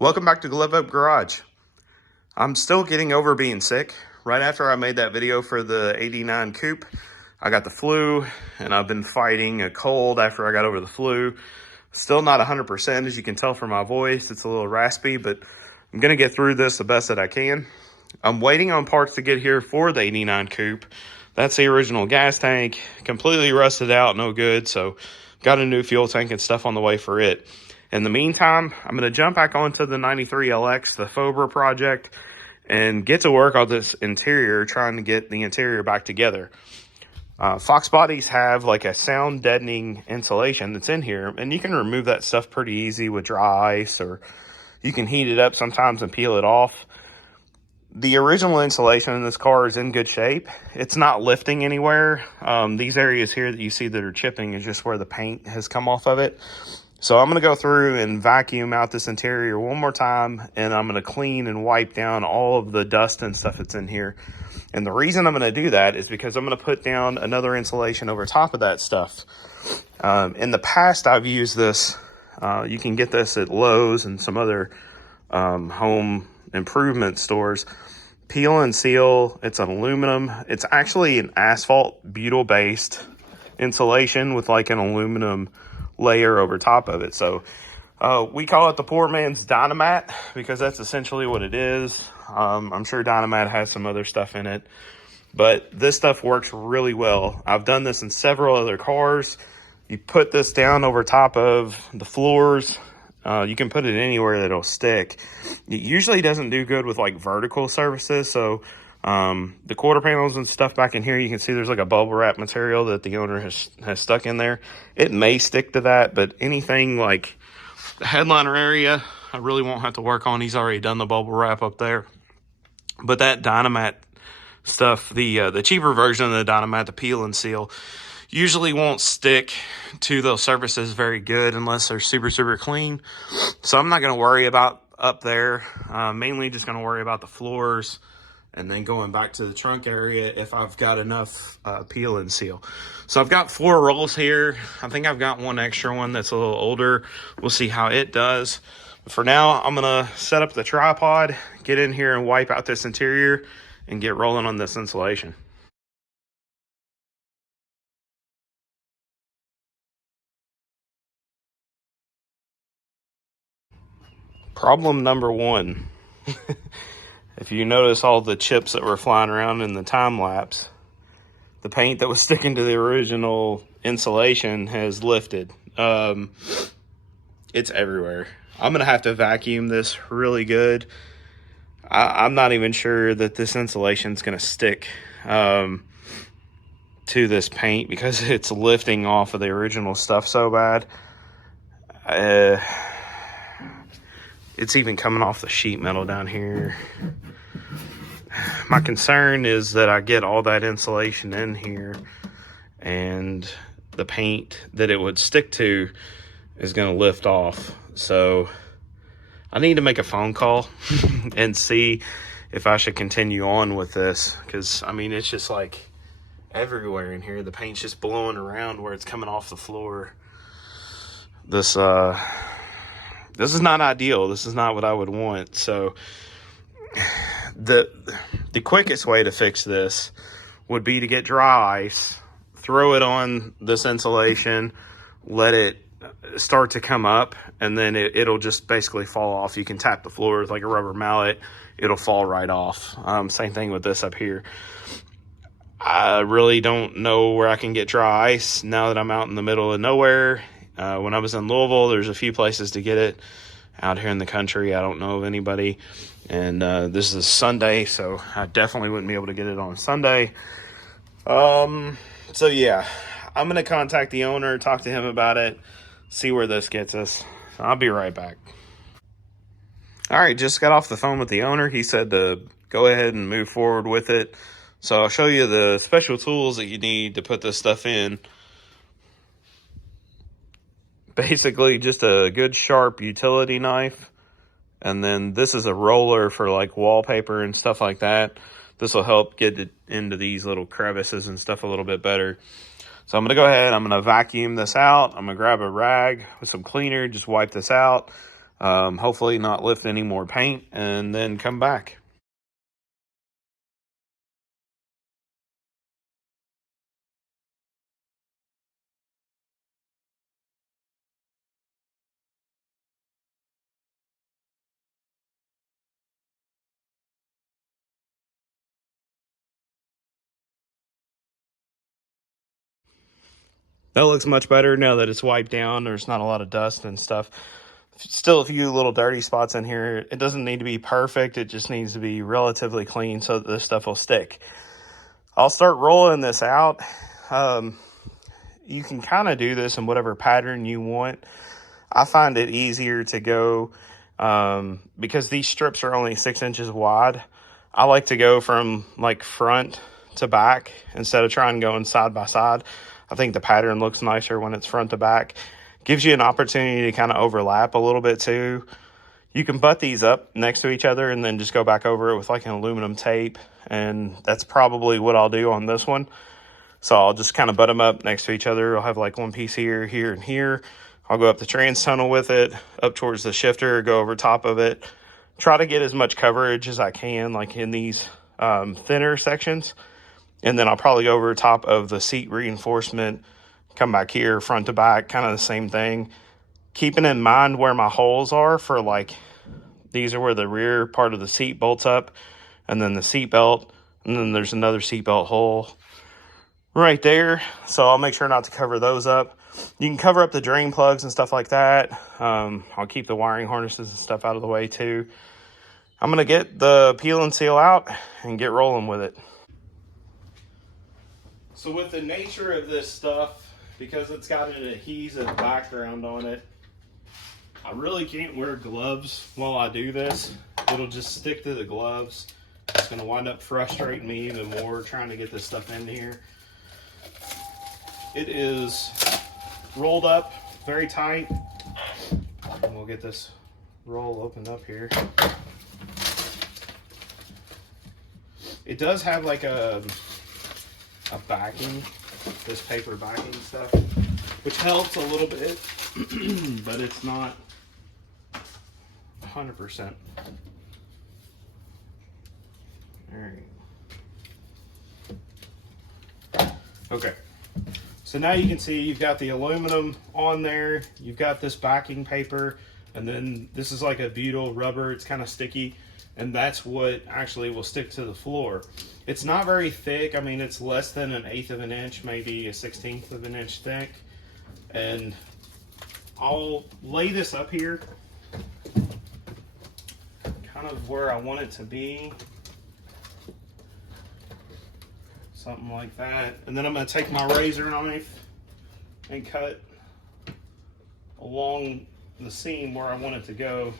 Welcome back to Glove Up Garage. I'm still getting over being sick. Right after I made that video for the 89 coupe, I got the flu, and I've been fighting a cold after I got over the flu. Still not 100%, as you can tell from my voice. It's a little raspy, but I'm going to get through this the best that I can. I'm waiting on parts to get here for the 89 coupe. That's the original gas tank, completely rusted out, no good, so got a new fuel tank and stuff on the way for it. In the meantime, I'm going to jump back onto the 93 LX, the Fauxbra project, and get to work on this interior, trying to get the interior back together. Fox bodies have like a sound deadening insulation that's in here, and you can remove that stuff pretty easy with dry ice, or you can heat it up sometimes and peel it off. The original insulation in this car is in good shape. It's not lifting anywhere. These areas here that you see that are chipping is just where the paint has come off of it. So I'm going to go through and vacuum out this interior one more time, and I'm going to clean and wipe down all of the dust and stuff that's in here. And the reason I'm going to do that is because I'm going to put down another insulation over top of that stuff. In the past, I've used this. You can get this at Lowe's and some other home improvement stores. Peel and seal. It's an aluminum. It's actually an asphalt butyl-based insulation with like an aluminum layer over top of it. So we call it the poor man's Dynamat because that's essentially what it is. I'm sure Dynamat has some other stuff in it, but this stuff works really well. I've done this in several other cars. You put this down over top of the floors. You can put it anywhere that it'll stick. It usually doesn't do good with like vertical surfaces. So the quarter panels and stuff back in here, you can see there's like a bubble wrap material that the owner has stuck in there. It may stick to that, but anything like the headliner area, I really won't have to work on. He's already done the bubble wrap up there. But that Dynamat stuff, the cheaper version of the Dynamat, the peel and seal, usually won't stick to those surfaces very good unless they're super, super clean. So I'm not going to worry about up there. Mainly just going to worry about the floors, and then going back to the trunk area if I've got enough peel and seal. So I've got 4 rolls here. I think I've got one extra one that's a little older. We'll see how it does. But for now, I'm going to set up the tripod, get in here and wipe out this interior, and get rolling on this insulation. Problem number 1. If you notice all the chips that were flying around in the time lapse, the paint that was sticking to the original insulation has lifted. It's everywhere. I'm going to have to vacuum this really good. I'm not even sure that this insulation is going to stick to this paint because it's lifting off of the original stuff so bad. It's even coming off the sheet metal down here. My concern is that I get all that insulation in here and the paint that it would stick to is going to lift off. So I need to make a phone call and see if I should continue on with this, because I mean, it's just like everywhere in here. The paint's just blowing around where it's coming off the floor. This is not ideal. This is not what I would want. So the quickest way to fix this would be to get dry ice, throw it on this insulation, let it start to come up, and then it'll just basically fall off. You can tap the floor with like a rubber mallet. It'll fall right off. Same thing with this up here. I really don't know where I can get dry ice now that I'm out in the middle of nowhere. When I was in Louisville, there's a few places to get it. Out here in the country, I don't know of anybody. And this is Sunday, so I definitely wouldn't be able to get it on Sunday. So yeah, I'm going to contact the owner, talk to him about it, see where this gets us. I'll be right back. All right, just got off the phone with the owner. He said to go ahead and move forward with it. So I'll show you the special tools that you need to put this stuff in. Basically just a good sharp utility knife, and then this is a roller for like wallpaper and stuff like that. This will help get it into these little crevices and stuff a little bit better. So I'm going to go ahead, I'm going to vacuum this out. I'm going to grab a rag with some cleaner, just wipe this out. Hopefully not lift any more paint, and then come back. That looks much better now that it's wiped down. There's not a lot of dust and stuff. Still a few little dirty spots in here. It doesn't need to be perfect. It just needs to be relatively clean so that this stuff will stick. I'll start rolling this out. You can kind of do this in whatever pattern you want. I find it easier to go, because these strips are only 6 inches wide. I like to go from like front to back instead of trying going side by side. I think the pattern looks nicer when it's front to back. Gives you an opportunity to kind of overlap a little bit too. You can butt these up next to each other and then just go back over it with like an aluminum tape. And that's probably what I'll do on this one. So I'll just kind of butt them up next to each other. I'll have like one piece here, here, and here. I'll go up the trans tunnel with it, up towards the shifter, go over top of it. Try to get as much coverage as I can, like in these thinner sections. And then I'll probably go over top of the seat reinforcement, come back here, front to back, kind of the same thing. Keeping in mind where my holes are for like, these are where the rear part of the seat bolts up, and then the seat belt, and then there's another seat belt hole right there. So I'll make sure not to cover those up. You can cover up the drain plugs and stuff like that. I'll keep the wiring harnesses and stuff out of the way too. I'm going to get the peel and seal out and get rolling with it. So with the nature of this stuff, because it's got an adhesive background on it, I really can't wear gloves while I do this. It'll just stick to the gloves. It's going to wind up frustrating me even more trying to get this stuff in here. It is rolled up very tight. And we'll get this roll opened up here. It does have like a backing, this paper backing stuff, which helps a little bit, but it's not 100%. All right. Okay. So now you can see you've got the aluminum on there, you've got this backing paper, and then this is like a butyl rubber. It's kind of sticky, and that's what actually will stick to the floor. It's not very thick. I mean, it's less than 1/8 of an inch, maybe 1/16 of an inch thick. And I'll lay this up here, kind of where I want it to be. Something like that. And then I'm going to take my razor knife and cut along the seam where I want it to go.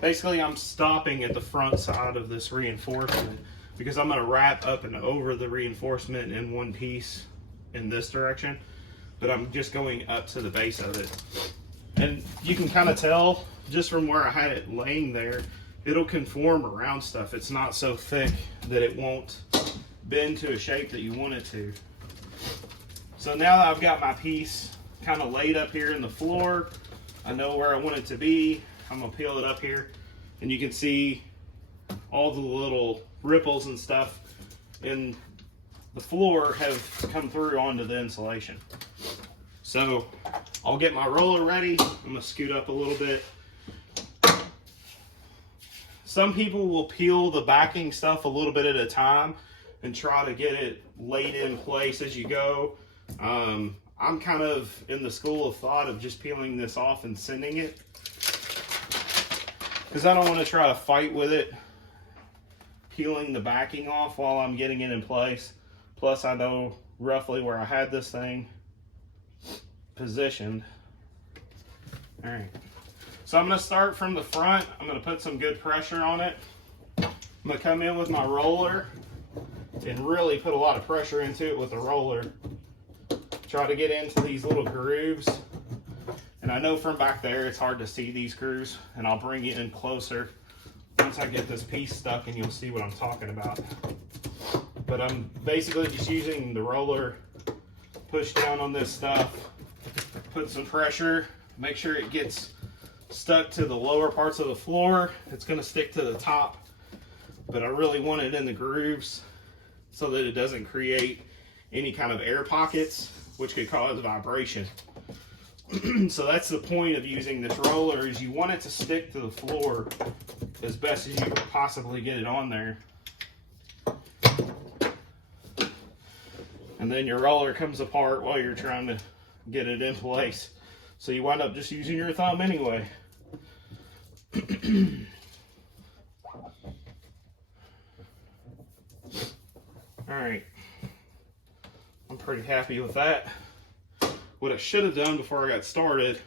Basically, I'm stopping at the front side of this reinforcement because I'm going to wrap up and over the reinforcement in one piece in this direction, but I'm just going up to the base of it. And you can kind of tell just from where I had it laying there, it'll conform around stuff. It's not so thick that it won't bend to a shape that you want it to. So now that I've got my piece kind of laid up here in the floor, I know where I want it to be. I'm gonna peel it up here, and you can see all the little ripples and stuff in the floor have come through onto the insulation. So I'll get my roller ready. I'm gonna scoot up a little bit. Some people will peel the backing stuff a little bit at a time and try to get it laid in place as you go. I'm kind of in the school of thought of just peeling this off and sending it, because I don't want to try to fight with it, peeling the backing off while I'm getting it in place. Plus I know roughly where I had this thing positioned. All right, so I'm going to start from the front. I'm going to put some good pressure on it. I'm going to come in with my roller and really put a lot of pressure into it with the roller. Try to get into these little grooves. And I know from back there it's hard to see these grooves, and I'll bring it in closer once I get this piece stuck and you'll see what I'm talking about. But I'm basically just using the roller, push down on this stuff, put some pressure, make sure it gets stuck to the lower parts of the floor. It's going to stick to the top, but I really want it in the grooves so that it doesn't create any kind of air pockets, which could cause vibration. So that's the point of using this roller, is you want it to stick to the floor as best as you can possibly get it on there. And then your roller comes apart while you're trying to get it in place. So you wind up just using your thumb anyway. Alright, I'm pretty happy with that. What I should have done before I got started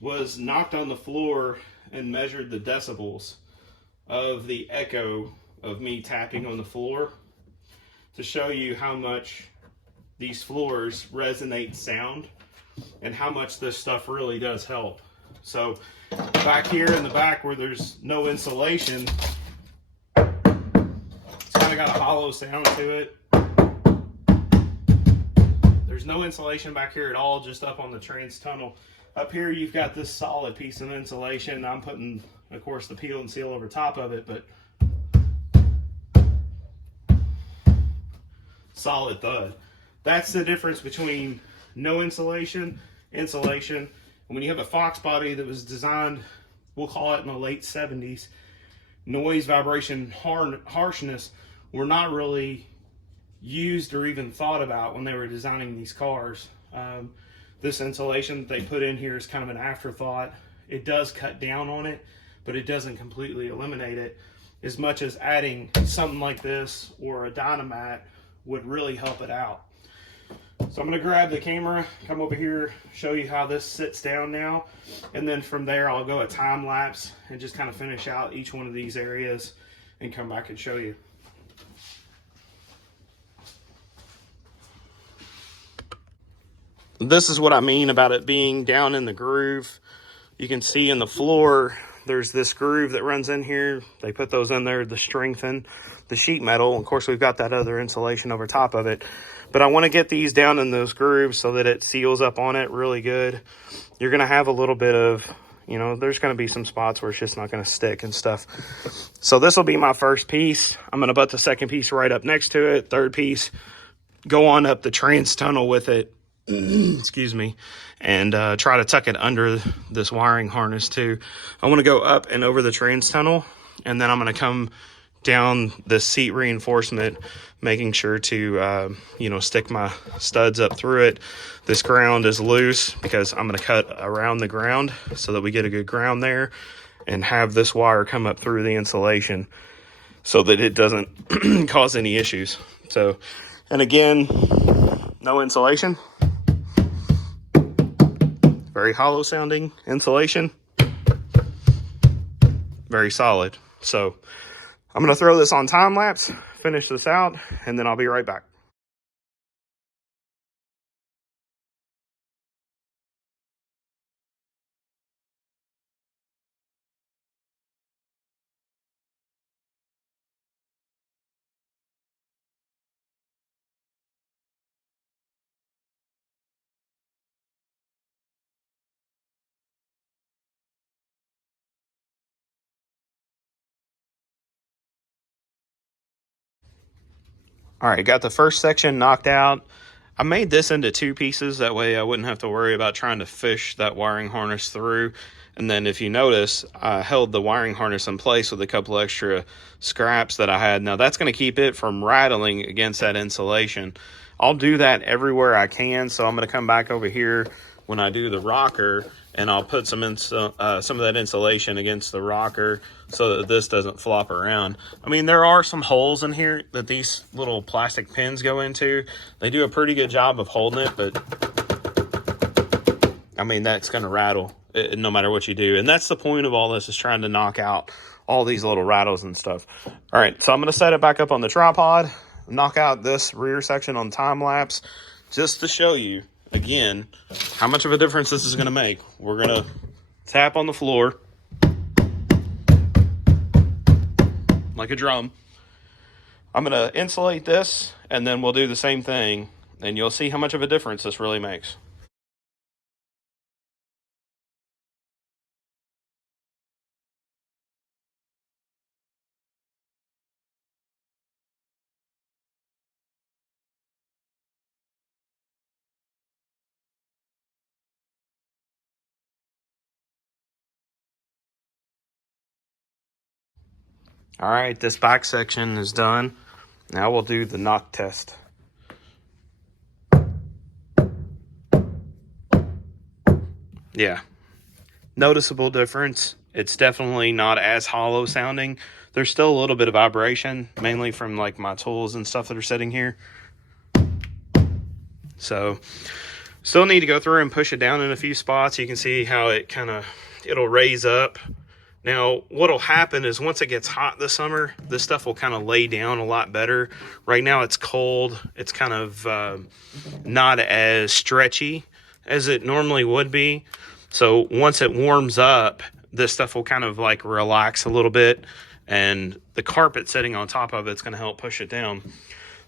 was knocked on the floor and measured the decibels of the echo of me tapping on the floor to show you how much these floors resonate sound and how much this stuff really does help. So back here in the back where there's no insulation, it's kind of got a hollow sound to it. There's no insulation back here at all, just up on the trans tunnel. Up here you've got this solid piece of insulation. I'm putting, of course, the peel and seal over top of it, but solid thud. That's the difference between no insulation, insulation, and when you have a Fox body that was designed, we'll call it in the late 70s, noise, vibration, harshness were not really used or even thought about when they were designing these cars. This insulation that they put in here is kind of an afterthought. It does cut down on it, but it doesn't completely eliminate it, as much as adding something like this or a Dynamat would really help it out. So I'm going to grab the camera, come over here, show you how this sits down now, and then from there I'll go a time lapse and just kind of finish out each one of these areas and come back and show you. This is what I mean about it being down in the groove. You can see in the floor there's this groove that runs in here. They put those in there to strengthen the sheet metal. Of course, we've got that other insulation over top of it. But I want to get these down in those grooves so that it seals up on it really good. You're going to have a little bit of, you know, there's going to be some spots where it's just not going to stick and stuff. So this will be my first piece. I'm going to put the second piece right up next to it. Third piece, go on up the trans tunnel with it. Excuse me, and try to tuck it under this wiring harness too. I want to go up and over the trans tunnel, and then I'm going to come down the seat reinforcement, making sure to you know, stick my studs up through it. This ground is loose because I'm going to cut around the ground so that we get a good ground there, and have this wire come up through the insulation so that it doesn't cause any issues. So, and again, no insulation. Very hollow sounding insulation. Very solid. So I'm going to throw this on time lapse, finish this out, and then I'll be right back. All right, got the first section knocked out. I made this into two pieces. That way I wouldn't have to worry about trying to fish that wiring harness through. And then if you notice, I held the wiring harness in place with a couple extra scraps that I had. Now that's going to keep it from rattling against that insulation. I'll do that everywhere I can. So I'm going to come back over here when I do the rocker, and I'll put some of that insulation against the rocker so that this doesn't flop around. I mean, there are some holes in here that these little plastic pins go into. They do a pretty good job of holding it, but I mean, that's going to rattle no matter what you do. And that's the point of all this, is trying to knock out all these little rattles and stuff. All right, so I'm going to set it back up on the tripod, knock out this rear section on time lapse, just to show you again how much of a difference this is going to make. We're going to tap on the floor like a drum. I'm going to insulate this, and then we'll do the same thing, and you'll see how much of a difference this really makes. All right, this back section is done. Now we'll do the knock test. Yeah, noticeable difference. It's definitely not as hollow sounding. There's still a little bit of vibration, mainly from like my tools and stuff that are sitting here. So still need to go through and push it down in a few spots. You can see how it it'll raise up. Now, what'll happen is once it gets hot this summer, this stuff will kind of lay down a lot better. Right now it's cold. It's kind of not as stretchy as it normally would be. So once it warms up, this stuff will kind of like relax a little bit, and the carpet sitting on top of it's going to help push it down.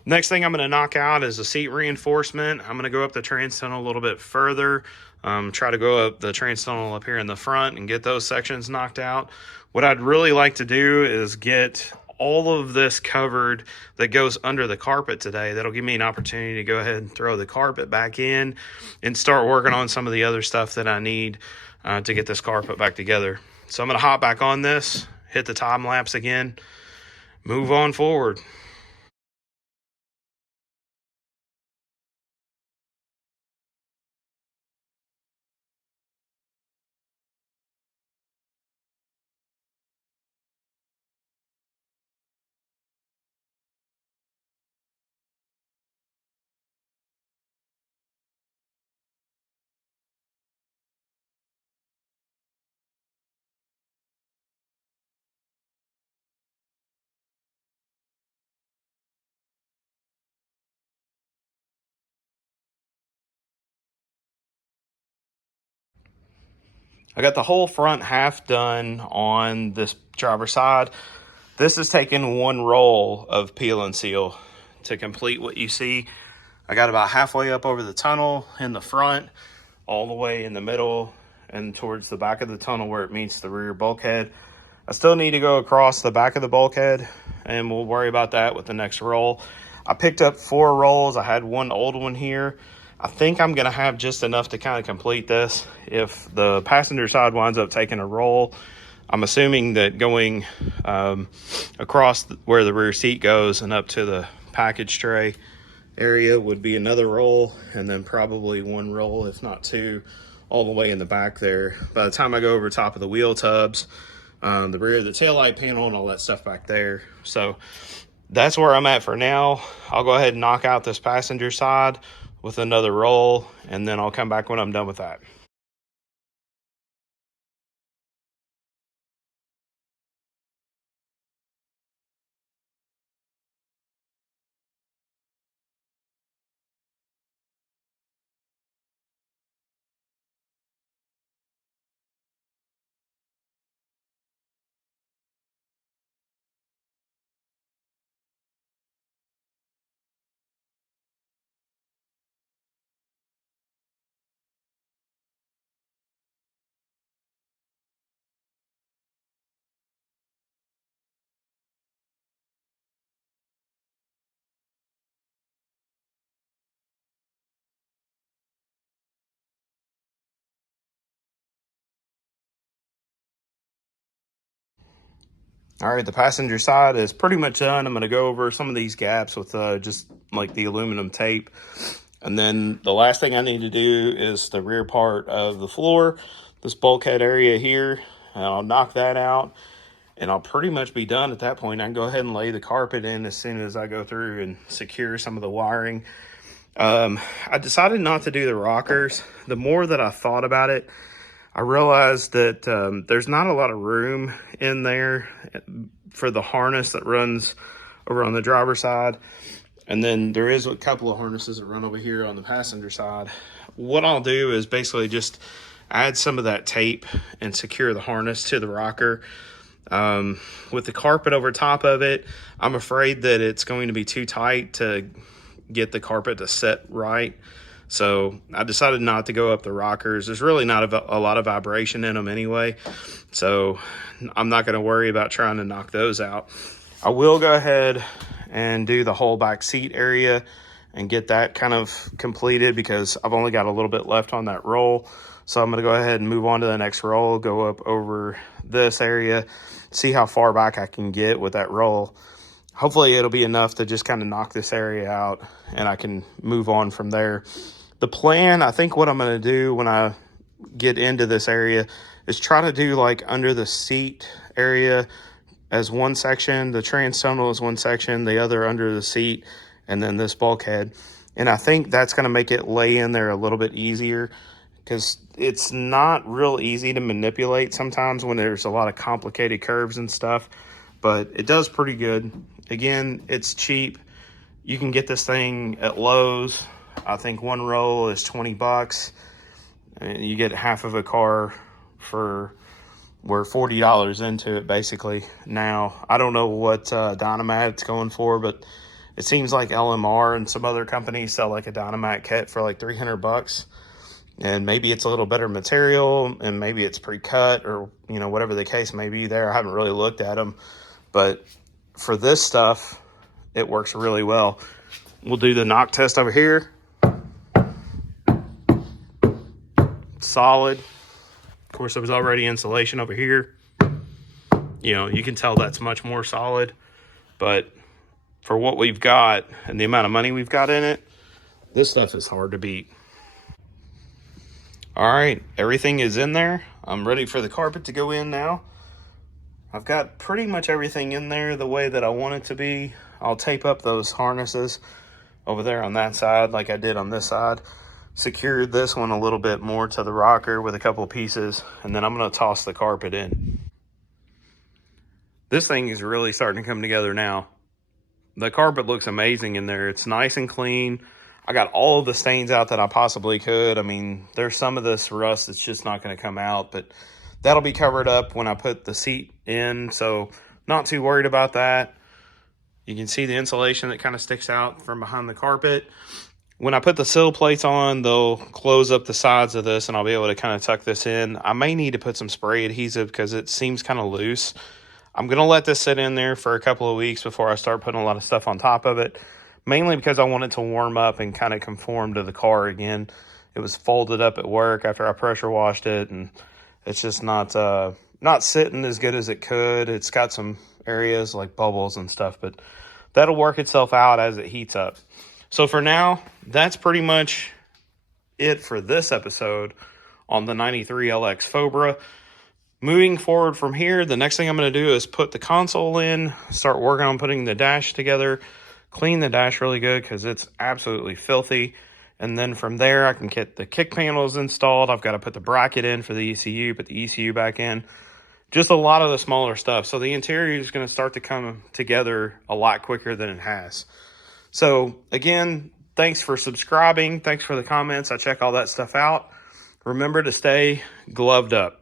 Next thing I'm going to knock out is the seat reinforcement. I'm going to go up the trans tunnel a little bit further. Try to go up the trans tunnel up here in the front and get those sections knocked out. What I'd really like to do is get all of this covered that goes under the carpet today. That'll give me an opportunity to go ahead and throw the carpet back in and start working on some of the other stuff that I need to get this carpet back together. So I'm going to hop back on this, hit the time lapse again, move on forward. I got the whole front half done on this driver's side. This is taking one roll of peel and seal to complete what you see. I got about halfway up over the tunnel in the front, all the way in the middle, and towards the back of the tunnel where it meets the rear bulkhead. I still need to go across the back of the bulkhead, and we'll worry about that with the next roll. I picked up 4 rolls. I had one old one here. I think I'm going to have just enough to kind of complete this. If the passenger side winds up taking a roll, I'm assuming that going across where the rear seat goes and up to the package tray area would be another roll, and then probably 1 roll, if not 2, all the way in the back there. By the time I go over top of the wheel tubs, the rear of the taillight panel and all that stuff back there. So that's where I'm at for now. I'll go ahead and knock out this passenger side with another roll, and then I'll come back when I'm done with that. All right, the passenger side is pretty much done. I'm going to go over some of these gaps with just like the aluminum tape. And then the last thing I need to do is the rear part of the floor, this bulkhead area here. And I'll knock that out, and I'll pretty much be done at that point. I can go ahead and lay the carpet in as soon as I go through and secure some of the wiring. I decided not to do the rockers. The more that I thought about it, I realized that there's not a lot of room in there for the harness that runs over on the driver's side. And then there is a couple of harnesses that run over here on the passenger side. What I'll do is basically just add some of that tape and secure the harness to the rocker. With the carpet over top of it, I'm afraid that it's going to be too tight to get the carpet to set right. So I decided not to go up the rockers. There's really not a lot of vibration in them anyway, so I'm not going to worry about trying to knock those out. I will go ahead and do the whole back seat area and get that kind of completed, because I've only got a little bit left on that roll. So I'm going to go ahead and move on to the next roll, go up over this area, see how far back I can get with that roll. Hopefully it'll be enough to just kind of knock this area out and I can move on from there. The plan, I think what I'm going to do when I get into this area is try to do like under the seat area as one section, the trans tunnel is one section, the other under the seat, and then this bulkhead. And I think that's going to make it lay in there a little bit easier, because it's not real easy to manipulate sometimes when there's a lot of complicated curves and stuff, but it does pretty good. Again, it's cheap. You can get this thing at Lowe's. I think one roll is 20 bucks. And you get half of a car for, we're $40 into it basically now. I don't know what Dynamat it's going for, but it seems like LMR and some other companies sell like a Dynamat kit for like 300 bucks. And maybe it's a little better material, and maybe it's pre-cut, or, you know, whatever the case may be there. I haven't really looked at them, but for this stuff, it works really well. We'll do the knock test over here. Solid. Of course, there was already insulation over here. You know, you can tell that's much more solid, but for what we've got and the amount of money we've got in it, this stuff is hard to beat. All right, everything is in there. I'm ready for the carpet to go in now. I've got pretty much everything in there the way that I want it to be. I'll tape up those harnesses over there on that side like I did on this side. Secured this one a little bit more to the rocker with a couple of pieces, and then I'm going to toss the carpet in. This thing is really starting to come together now. The carpet looks amazing in there. It's nice and clean. I got all of the stains out that I possibly could. I mean, there's some of this rust that's just not going to come out, but that'll be covered up when I put the seat in, so not too worried about that. You can see the insulation that kind of sticks out from behind the carpet. When I put the sill plates on, they'll close up the sides of this, and I'll be able to kind of tuck this in. I may need to put some spray adhesive because it seems kind of loose. I'm going to let this sit in there for a couple of weeks before I start putting a lot of stuff on top of it, mainly because I want it to warm up and kind of conform to the car again. It was folded up at work after I pressure washed it, and it's just not sitting as good as it could. It's got some areas like bubbles and stuff, but that'll work itself out as it heats up. So for now, that's pretty much it for this episode on the 93 LX Fauxbra. Moving forward from here, the next thing I'm going to do is put the console in, start working on putting the dash together, clean the dash really good because it's absolutely filthy. And then from there, I can get the kick panels installed. I've got to put the bracket in for the ECU, put the ECU back in. Just a lot of the smaller stuff. So the interior is going to start to come together a lot quicker than it has. So again, thanks for subscribing. Thanks for the comments. I check all that stuff out. Remember to stay gloved up.